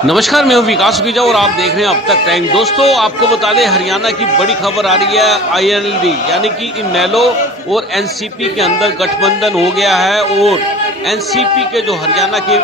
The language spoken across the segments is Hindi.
नमस्कार, मैं हूं विकास गिजा और आप देख रहे हैं अब तक टाइम। दोस्तों, आपको बता दें, हरियाणा की बड़ी खबर आ रही है। आईएनएलडी यानी कि इनेलो और एनसीपी के अंदर गठबंधन हो गया है और एनसीपी के जो हरियाणा के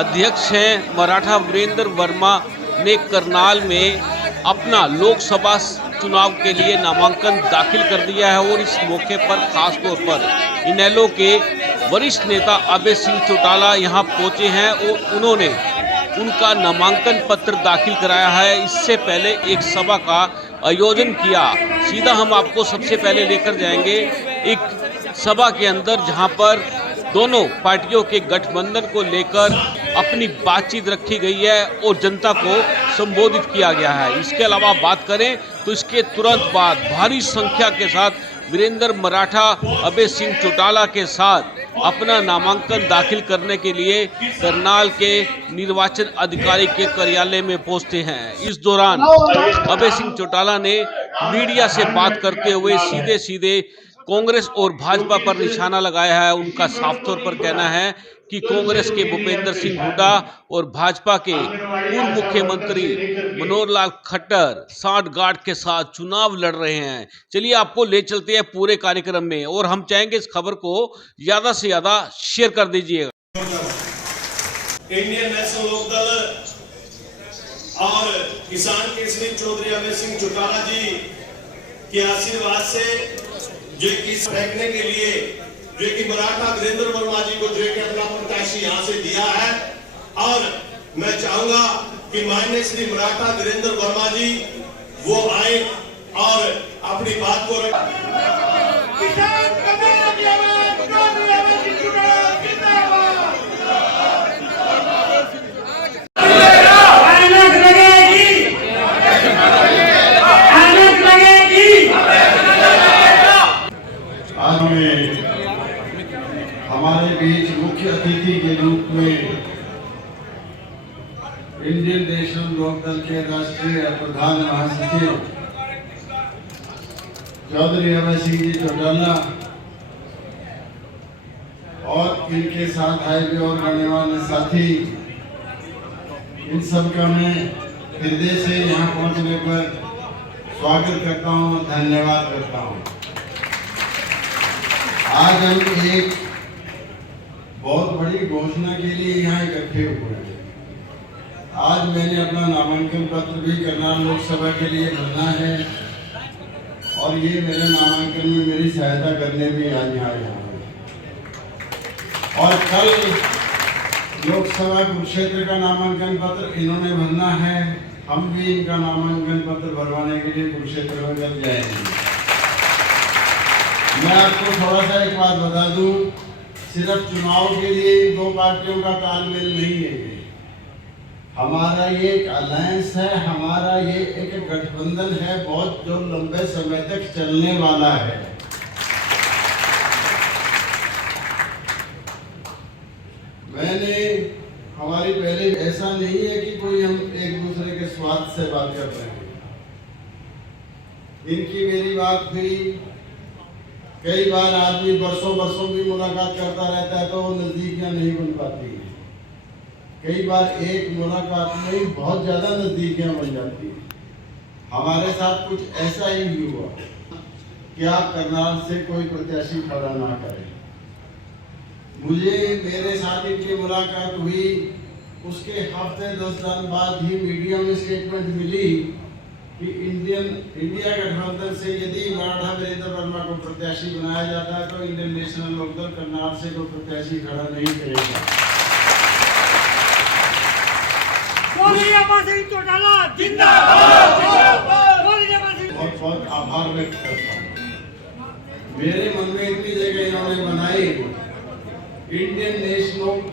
अध्यक्ष हैं मराठा वीरेंद्र वर्मा ने करनाल में अपना लोकसभा चुनाव के लिए नामांकन दाखिल कर दिया है और इस मौके पर खास तौर पर इनेलो के वरिष्ठ नेता अभय सिंह चौटाला यहां पहुंचे हैं और उन्होंने उनका नामांकन पत्र दाखिल कराया है। इससे पहले एक सभा का आयोजन किया। सीधा हम आपको सबसे पहले लेकर जाएंगे एक सभा के अंदर, जहां पर दोनों पार्टियों के गठबंधन को लेकर अपनी बातचीत रखी गई है और जनता को संबोधित किया गया है। इसके अलावा बात करें तो इसके तुरंत बाद भारी संख्या के साथ वीरेंद्र मराठा अभय सिंह चौटाला के साथ अपना नामांकन दाखिल करने के लिए करनाल के निर्वाचन अधिकारी के कार्यालय में पहुंचते हैं। इस दौरान अभय सिंह चौटाला ने मीडिया से बात करते हुए सीधे सीधे कांग्रेस और भाजपा पर निशाना लगाया है। उनका साफ तौर पर कहना है कि कांग्रेस के भूपेंद्र सिंह हुड्डा और भाजपा के पूर्व मुख्यमंत्री मनोहर लाल खट्टर सांठगांठ के साथ चुनाव लड़ रहे हैं। चलिए आपको ले चलते हैं पूरे कार्यक्रम में और हम चाहेंगे इस खबर को ज्यादा से ज्यादा शेयर कर दीजिएगा। इंडियन नेशनल लोकदल और किसान केसरी चौधरी अभय सिंह चौटाला जी के आशीर्वाद से जो कि फेंकने के लिए जो कि मराठा वीरेंद्र वर्मा जी को जो कि अपना प्रत्याशी यहाँ से दिया है, और मैं चाहूंगा कि माननीय श्री मराठा वीरेंद्र वर्मा जी वो आए और अपनी बात को हमारे बीच मुख्य अतिथि के रूप में इंडियन नेशनल लोकदल के राष्ट्रीय प्रधान महासचिव चौधरी अभय सिंह जी चौटाला और इनके साथ आए हुए और गणमान्य साथी, इन सबका मैं हृदय से यहाँ पहुँचने पर स्वागत करता हूँ, धन्यवाद करता हूँ। आज हम एक बहुत बड़ी घोषणा के लिए यहाँ इकट्ठे हुए हैं। आज मैंने अपना नामांकन पत्र भी करनाल लोकसभा के लिए भरना है और ये मेरे नामांकन में मेरी सहायता करने भी आज यहाँ आए हैं। और कल लोकसभा कुरुक्षेत्र का नामांकन पत्र इन्होंने भरना है, हम भी इनका नामांकन पत्र भरवाने के लिए कुरुक्षेत्र में जब जाएंगे। मैं आपको थोड़ा सा एक बात बता दूं, सिर्फ चुनाव के लिए इन दो पार्टियों का तालमेल नहीं है। हमारा ये एक अलायंस है, हमारा ये एक गठबंधन है बहुत, जो लंबे समय तक चलने वाला है। मैंने हमारी पहले ऐसा नहीं है कि कोई हम एक दूसरे के स्वार्थ से बात कर रहे हैं। इनकी मेरी बात हुई, कई बार आदमी बरसों बरसों भी मुलाकात करता रहता है तो वो नजदीकियां नहीं बन पाती हैं। कई बार एक मुलाकात में ही बहुत ज्यादा नजदीकियां बन जाती हैं। हमारे साथ कुछ ऐसा ही हुआ कि आप करनाल से कोई प्रत्याशी खड़ा ना करें। मुझे मेरे साथ इनकी मुलाकात हुई, उसके हफ्ते 10 दिन बाद ही मीडिया में स्टेटमेंट मिली कि इंडिया गठबंधन से यदि मराठा वीरेंद्र वर्मा को प्रत्याशी बनाया जाता है तो इंडियन नेशनल लोकदल करनाल से कोई प्रत्याशी खड़ा नहीं करेगा। बहुत बहुत आभार व्यक्त करता हूँ। मेरे मन में इतनी जगह इन्होंने बनाई, इंडियन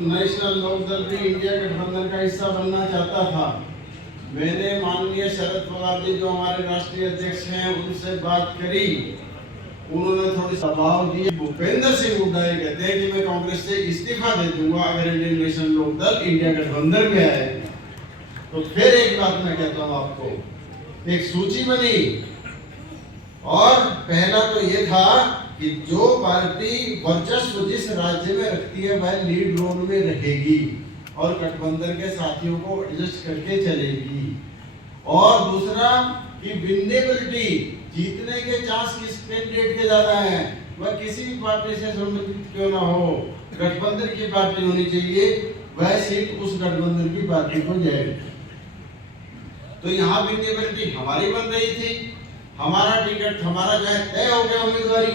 नेशनल लोकदल भी इंडिया गठबंधन का हिस्सा बनना चाहता था। मैंने माननीय शरद पवार जी जो हमारे राष्ट्रीय अध्यक्ष हैं उनसे बात करी, उन्होंने थोड़ी दबाव दिया। भूपेंद्र सिंह हुड्डा ये कहते हैं कि मैं कांग्रेस से इस्तीफा दे दूंगा अगर इंडियन नेशनल लोकदल इंडिया गठबंधन में आए। तो फिर एक बात मैं कहता हूँ आपको, एक सूची बनी और पहला तो ये था कि जो पार्टी वर्चस्व जिस राज्य में रखती है वह लीड रोल में रहेगी और गठबंधन के साथियों को एडजस्ट करके चलेगी। और दूसरा कि विनेबिलिटी, जीतने के चांस किस कैंडिडेट के ज्यादा हैं, वह किसी भी पार्टी से संबंधित क्यों ना हो, गठबंधन की पार्टी होनी चाहिए, वह सीट उस गठबंधन की पार्टी को जाएगी। तो यहाँ विनेबिलिटी हमारी बन रही थी, हमारा टिकट हमारा जो है तय हो गया उम्मीदवारी।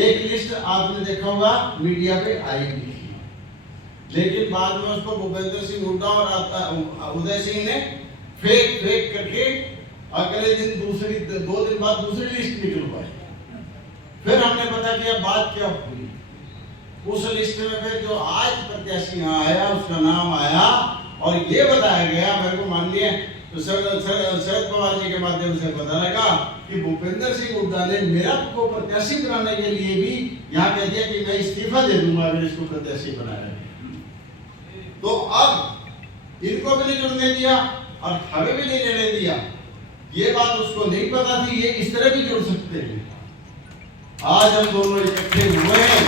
एक लिस्ट आपने देखा होगा मीडिया पे आई भी थी, लेकिन बाद में उसको भूपेंद्र सिंह हुड्डा और उदय सिंह ने फेक करके अगले दिन 2 दिन बाद दूसरी लिस्ट निकलवाई। फिर हमने पता किया बात क्या हुई। उस लिस्ट में फिर जो आज प्रत्याशी यहाँ आया उसका नाम आया और ये बताया गया, मेरे को माननीय तो शरद पवार जी के माध्यम से पता लगा कि भूपेंद्र सिंह हुड्डा ने मेरा को प्रत्याशी बनाने के लिए भी यहाँ कह दिया कि मैं इस्तीफा दे दूंगा अगर इसको प्रत्याशी बनाया। तो अब इनको भी नहीं जुड़ने दिया और हमें भी नहीं लेने दिया। ये बात उसको नहीं पता थी, ये इस तरह भी जुड़ सकते हैं। आज हम दोनों इकट्ठे हुए हैं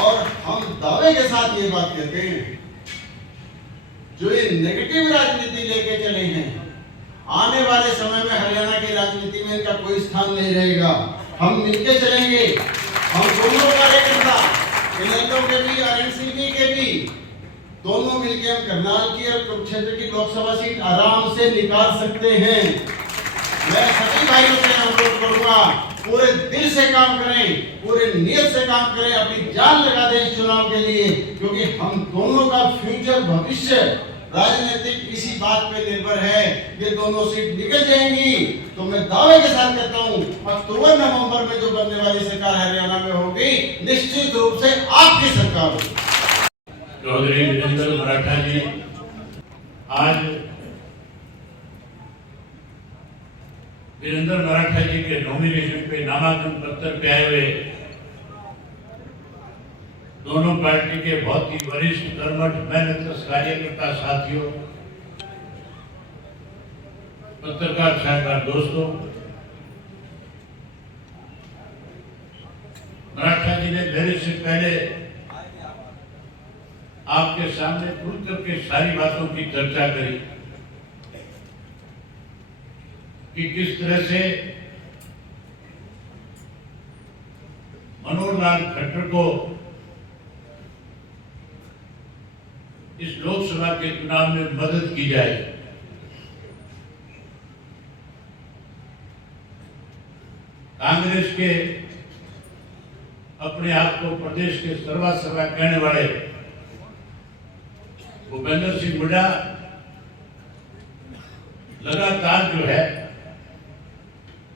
और हम दावे के साथ ये बात कहते हैं, जो ये नेगेटिव राजनीति लेके चले हैं, आने वाले समय में हरियाणा की राजनीति में इनका कोई स्थान नहीं रहेगा। हम मिलके चलेंगे, हम दोनों कार्यकर्ता इनेलो के भी और एनसीपी के भी, दोनों मिलके हम करनाल की और कुरुक्षेत्र की लोकसभा सीट आराम से निकाल सकते हैं। मैं सभी भाइयों से अनुरोध करूंगा, पूरे दिल से काम करें, पूरे नियत से काम करें, अपनी जान लगा दें इस चुनाव के लिए, क्योंकि हम दोनों का फ्यूचर भविष्य राजनीतिक इसी बात पे निर्भर है। ये दोनों सीट निकल जाएंगी तो मैं दावे के साथ कहता हूँ अक्टूबर नवंबर में जो बनने वाली सरकार हरियाणा में होगी, निश्चित रूप से आपकी सरकार होगी। चौधरी वीरेंद्र मराठा जी आज वीरेंद्र मराठा जी के नॉमिनेशन पे नामांकन पत्र पे आए हुए दोनों पार्टी के बहुत ही वरिष्ठ कर्मठ मेहनत कार्यकर्ता साथियों, पत्रकार साहब दोस्तों, मराठा जी ने मेरे से पहले आपके सामने खुल करके सारी बातों की चर्चा करी कि किस तरह से मनोहर लाल खट्टर को इस लोकसभा के चुनाव में मदद की जाए। कांग्रेस के अपने आप को प्रदेश के सर्वासर्वा कहने वाले भूपेंद्र सिंह हुड्डा लगातार जो है,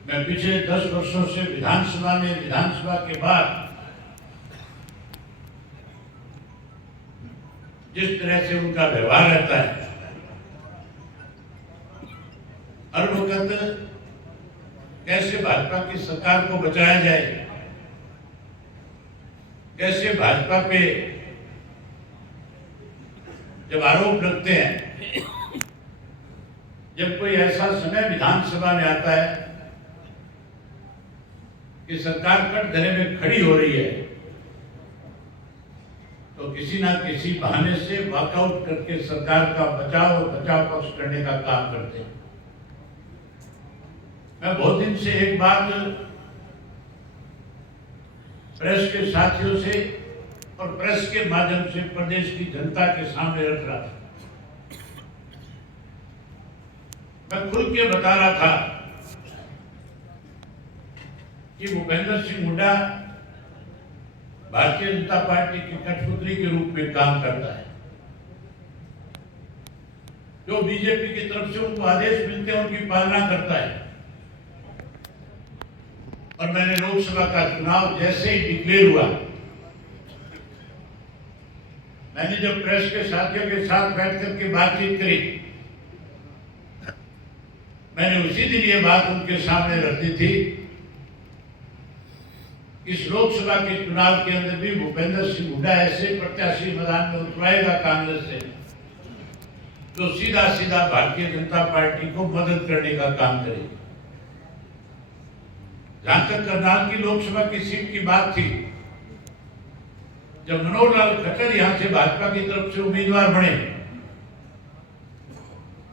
मैं पिछले 10 वर्षों से विधानसभा के बाद जिस तरह से उनका व्यवहार रहता है, हर वक्त कैसे भाजपा की सरकार को बचाया जाए, कैसे भाजपा पे जब आरोप लगते हैं, जब कोई ऐसा समय विधानसभा में आता है कि सरकार कटघरे में खड़ी हो रही है, तो किसी ना किसी बहाने से वॉकआउट करके सरकार का बचाव पक्ष करने का काम करते हैं। मैं बहुत दिन से एक बात प्रेस के साथियों से और प्रेस के माध्यम से प्रदेश की जनता के सामने रख रहा था। मैं खुल के बता रहा था कि भूपेंद्र सिंह हुड्डा भारतीय जनता पार्टी की कठपुतली के रूप में काम करता है। जो बीजेपी की तरफ से उनको आदेश मिलते हैं उनकी पालना करता है। और मैंने लोकसभा का चुनाव जैसे ही डिक्लेयर हुआ, मैंने जब प्रेस के साथियों के साथ बैठ करके बातचीत करी, मैंने उसी दिन ये बात उनके सामने रख दी थी, इस लोकसभा के चुनाव के अंदर भी भूपेंद्र सिंह हुड्डा ऐसे प्रत्याशी मैदान में उतराएगा कांग्रेस से, जो सीधा सीधा भारतीय जनता पार्टी को मदद करने का काम करे। जहां तक करनाल की लोकसभा की सीट की बात थी, जब मनोहर लाल खट्टर यहां से भाजपा की तरफ से उम्मीदवार बने,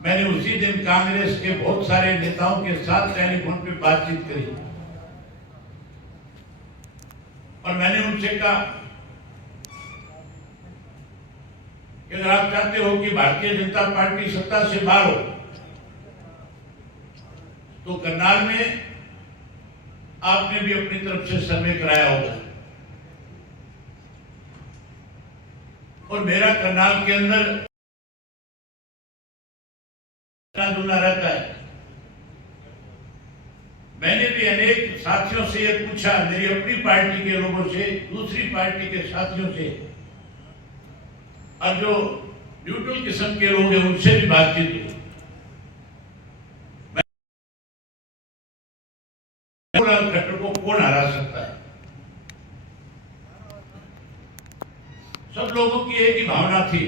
मैंने उसी दिन कांग्रेस के बहुत सारे नेताओं के साथ टेलीफोन पे बातचीत करी और मैंने उनसे कहा कि अगर आप चाहते हो कि भारतीय जनता पार्टी सत्ता से बाहर हो तो करनाल में आपने भी अपनी तरफ से सर्वे कराया होगा और मेरा करनाल के अंदर जुड़ना रहता है। मैंने भी अनेक साथियों से ये पूछा, मेरी अपनी पार्टी के लोगों से, दूसरी पार्टी के साथियों से, और जो न्यूट्रल किस्म के लोग हैं उनसे भी बातचीत की। मनोहर खट्टर को कौन हरा सकता है? सब लोगों की एक ही भावना थी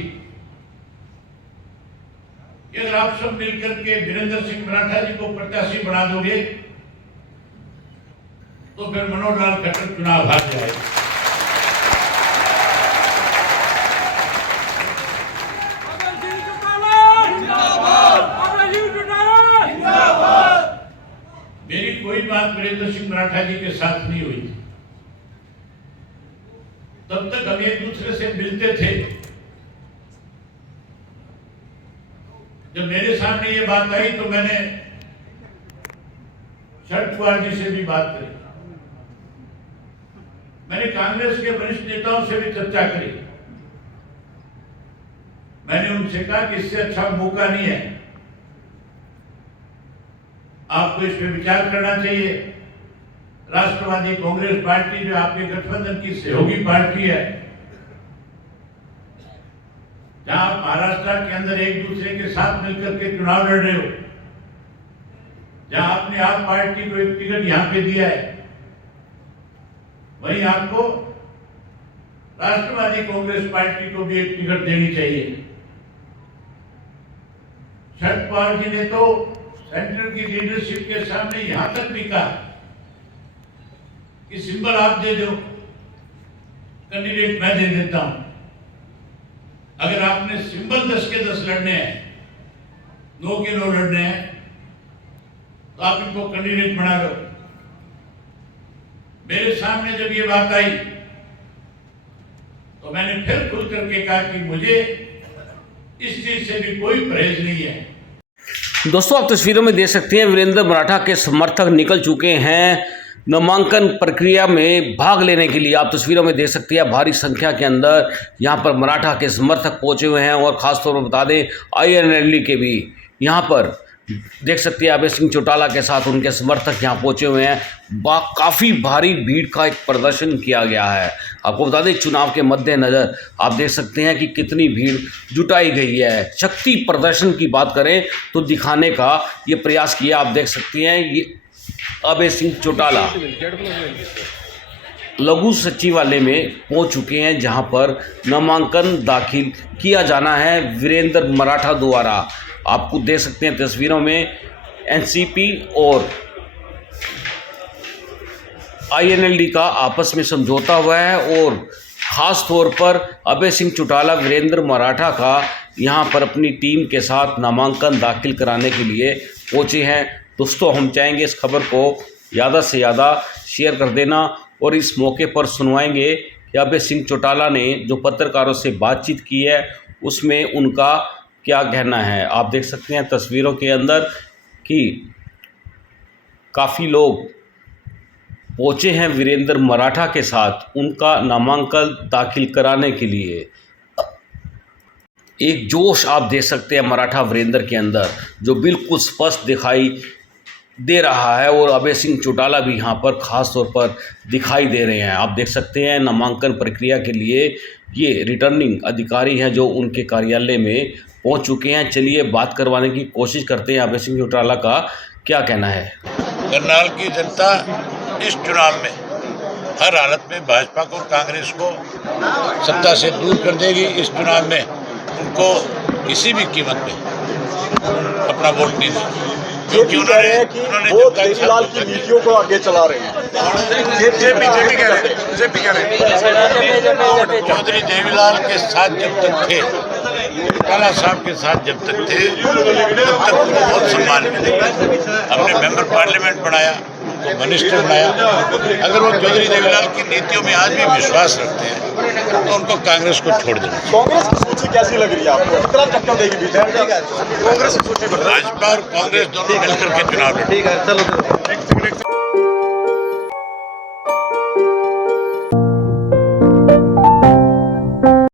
कि अगर आप सब मिलकर के वीरेंद्र सिंह मराठा जी को प्रत्याशी बना दोगे तो फिर मनोहर लाल खट्टर चुनाव हार जाएगा। मेरी कोई बात वीरेंद्र सिंह मराठा जी के साथ नहीं हुई थी। तब तक हम एक दूसरे से मिलते थे। जब मेरे सामने ये बात आई तो मैंने शरद पवार जी से भी बात करी, मैंने कांग्रेस के वरिष्ठ नेताओं से भी चर्चा करी। मैंने उनसे कहा कि इससे अच्छा मौका नहीं है, आपको इस पर विचार करना चाहिए। राष्ट्रवादी कांग्रेस पार्टी जो आपके गठबंधन की सहयोगी पार्टी है, जहां आप महाराष्ट्र के अंदर एक दूसरे के साथ मिलकर के चुनाव लड़ रहे हो, जहां आपने आप पार्टी को एक टिकट यहां पे दिया है, वहीं आपको राष्ट्रवादी कांग्रेस पार्टी को भी एक टिकट देनी चाहिए। शरद पवार जी ने तो सेंट्रल की लीडरशिप के सामने यहां तक भी कहा कि सिंबल आप दे दो, कैंडिडेट मैं दे देता हूं। अगर आपने सिंबल 10 के 10 लड़ने हैं, 9 के 9 लड़ने हैं, तो आप इनको कैंडिडेट बना लो। मेरे सामने जब ये बात आई तो मैंने फिर खुल करके कहा कि मुझे इस चीज से भी कोई परहेज नहीं है। दोस्तों, आप तस्वीरों में देख सकते हैं वीरेंद्र मराठा के समर्थक निकल चुके हैं नामांकन प्रक्रिया में भाग लेने के लिए। आप तस्वीरों में देख सकते हैं भारी संख्या के अंदर यहाँ पर मराठा के समर्थक पहुँचे हुए हैं और ख़ासतौर पर बता दें INLD के भी यहाँ पर देख सकते हैं अभय सिंह चौटाला के साथ उनके समर्थक यहाँ पहुँचे हुए हैं। काफ़ी भारी भीड़ का एक प्रदर्शन किया गया है। आपको बता दें चुनाव के मद्देनज़र आप देख सकते हैं कि कितनी भीड़ जुटाई गई है। शक्ति प्रदर्शन की बात करें तो दिखाने का ये प्रयास किया। आप देख सकते हैं ये अभय सिंह चौटाला लघु सचिवालय में पहुंच चुके हैं, जहां पर नामांकन दाखिल किया जाना है वीरेंद्र मराठा द्वारा। आपको देख सकते हैं तस्वीरों में NCP और INLD का आपस में समझौता हुआ है और ख़ास तौर पर अभय सिंह चौटाला वीरेंद्र मराठा का यहां पर अपनी टीम के साथ नामांकन दाखिल कराने के लिए पहुंचे हैं। दोस्तों, हम चाहेंगे इस खबर को ज़्यादा से ज़्यादा शेयर कर देना और इस मौके पर सुनवाएंगे कि अभय सिंह चौटाला ने जो पत्रकारों से बातचीत की है उसमें उनका क्या कहना है। आप देख सकते हैं तस्वीरों के अंदर कि काफ़ी लोग पहुँचे हैं वीरेंद्र मराठा के साथ उनका नामांकन दाखिल कराने के लिए। एक जोश आप देख सकते हैं मराठा वीरेंद्र के अंदर जो बिल्कुल स्पष्ट दिखाई दे रहा है और अभय सिंह चौटाला भी यहाँ पर ख़ास तौर पर दिखाई दे रहे हैं। आप देख सकते हैं नामांकन प्रक्रिया के लिए ये रिटर्निंग अधिकारी हैं जो उनके कार्यालय में पहुँच चुके हैं। चलिए बात करवाने की कोशिश करते हैं अभय सिंह चौटाला का क्या कहना है। करनाल की जनता इस चुनाव में हर हालत में भाजपा को और कांग्रेस को सत्ता से दूर कर देगी। इस चुनाव में उनको किसी भी कीमत पे अपना वोट नहीं देगी। ये भी कह रहे हैं कि वो देवीलाल की नीतियों को आगे चला रहे हैं। जेपी कह रहे हैं चौधरी देवीलाल के साथ जब तक थे, काला साहब के साथ जब तक थे, तब तक उनको बहुत सम्मान मिलेगा। हमने मेंबर पार्लियामेंट बनाया, तो मिनिस्टर बनाया। अगर वो चौधरी देवीलाल की नीतियों में आज भी विश्वास रखते हैं तो उनको कांग्रेस को छोड़ देना। कांग्रेस की सूची कैसी लग रही है आपको? कितना टक्कर देगी बीजेपी? कांग्रेस की सूची भाजपा और कांग्रेस दोनों मिलकर के चुनाव लड़ेंगे।